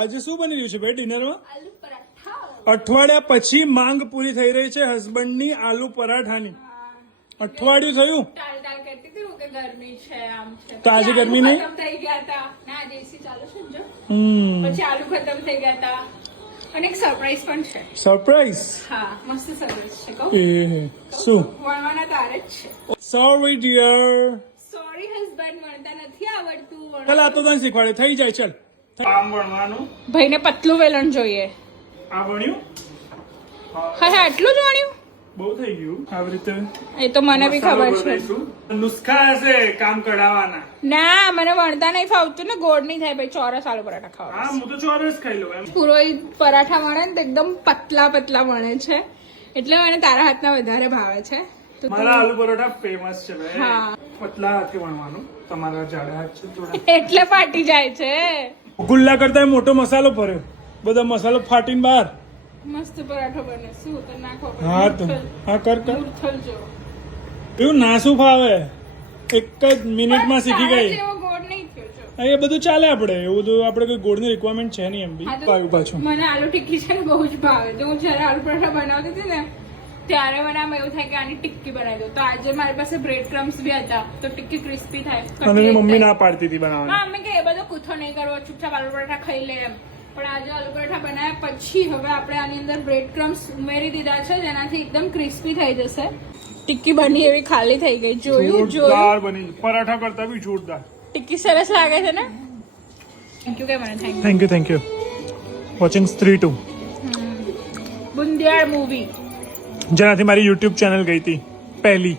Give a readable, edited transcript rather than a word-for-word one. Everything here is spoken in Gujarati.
આજે શું બની રહ્યું છે ભાઈ ડિનરમાં? આલુ પરાઠા. અઠવાડિયા પછી માંગ પૂરી થઈ રહી છે હસબન્ડની આલુ પરાઠાની. અઠવાડિયું થયું ટાળ કરતી હતી કે ગરમી છે આમ છે. તો આજે ગરમી નહીં? ખતમ થઈ ગયા હતા. ના દેશી ચાલુ છે ને જો. હમ પછી આલુ ખતમ થઈ ગયા હતા. અને એક સરપ્રાઈઝ પણ છે. સરપ્રાઈઝ. હા મસ્ત સરપ્રાઈઝ છે. કહું એ શું? વણવાના તારે જ છે. Sorry dear. સોરી હસબન્ડ વણતા નથી આવડતું. ચાલ આ તો તને શીખવાડે થઈ જાય ચાલ. આમ વણવાનું. ભાઈને પતલું વેલણ જોઈએ. આ વણ્યું? હા આટલું જ વણ્યું? બહુ થઈ ગયું આવી રીતે. એ તો મને બી ખબર છે. નુસ્ખા હશે કામ કઢાવવાના. ના મને વણતા નહીં ફાવતું ને ગોળ નહીં થાય ભાઈ. ચોરસ આલુ પરાઠા ખાવા. હા હું તો ચોરસ ખાઈ લઉં એમ. પુરોહિત પરાઠા વણે ને તો એકદમ પતલા પતલા વણે છે એટલે મને તારા હાથના વધારે ભાવે છે. તો મારા આલુ પરોઠા ફેમસ છે ભાઈ. હા. પતલા હાથે વણવાનું. તમારા જાડા હાથ છે થોડા. એટલે ફાટી જાય છે. ગુલ્લા કરતા મોટો મસાલો ભર્યો. બધો મસાલો ફાટીને બહાર. મસ્ત પરાઠો બને. શું તો નાખો. હા તો હા કર કર. મૂર્થલ જો. એવું ના શું ફાવે એક જ મિનિટમાં શીખી ગઈ. એવો ગોળ નહીં થયો જો. હા, એ બધું ચાલે આપણે એવું બધું આપણે કોઈ ગોળની રિક્વાયરમેન્ટ છે નહીં એમ બી. હા તો આવ્યું પાછું. મને આલુ ટિક્કી છે ને બહુ જ ભાવે. તો હું જયારે આલુ પરાઠા બનાવતી હતી ને ત્યારે મને આમ એવું થાય કે આની ટિક્કી બનાવી દો. તો આજે મારી પાસે બ્રેડ ક્રમ્સ બી હતા તો ટિક્કી ક્રિસ્પી થાય. અને એની મમ્મી ના પાડતી હતી બનાવવાની. હા અમે કે એ બધો કૂથો નહીં કરવો ચૂપચાપ આલુ પરાઠા ખાઈ લે એમ. પણ આજે આલુ પરાઠા બનાવ્યા પછી હવે આપણે આની અંદર બ્રેડ ક્રમ્સ ઉમેરી દીધા છે જેનાથી એકદમ ક્રિસ્પી થઈ જશે. ટિક્કી બની એવી ખાલી થઈ ગઈ. જોયું જોરદાર બની. પરાઠા કરતા બી જોરદાર. ટિક્કી સરસ લાગે છે ને. થેન્ક યુ કે મને થેન્ક યુ વોચિંગ સ્ત્રી 2 બુંદિયાળ મૂવી જેનાથી મારી યુટ્યુબ ચેનલ ગઈ હતી પહેલી.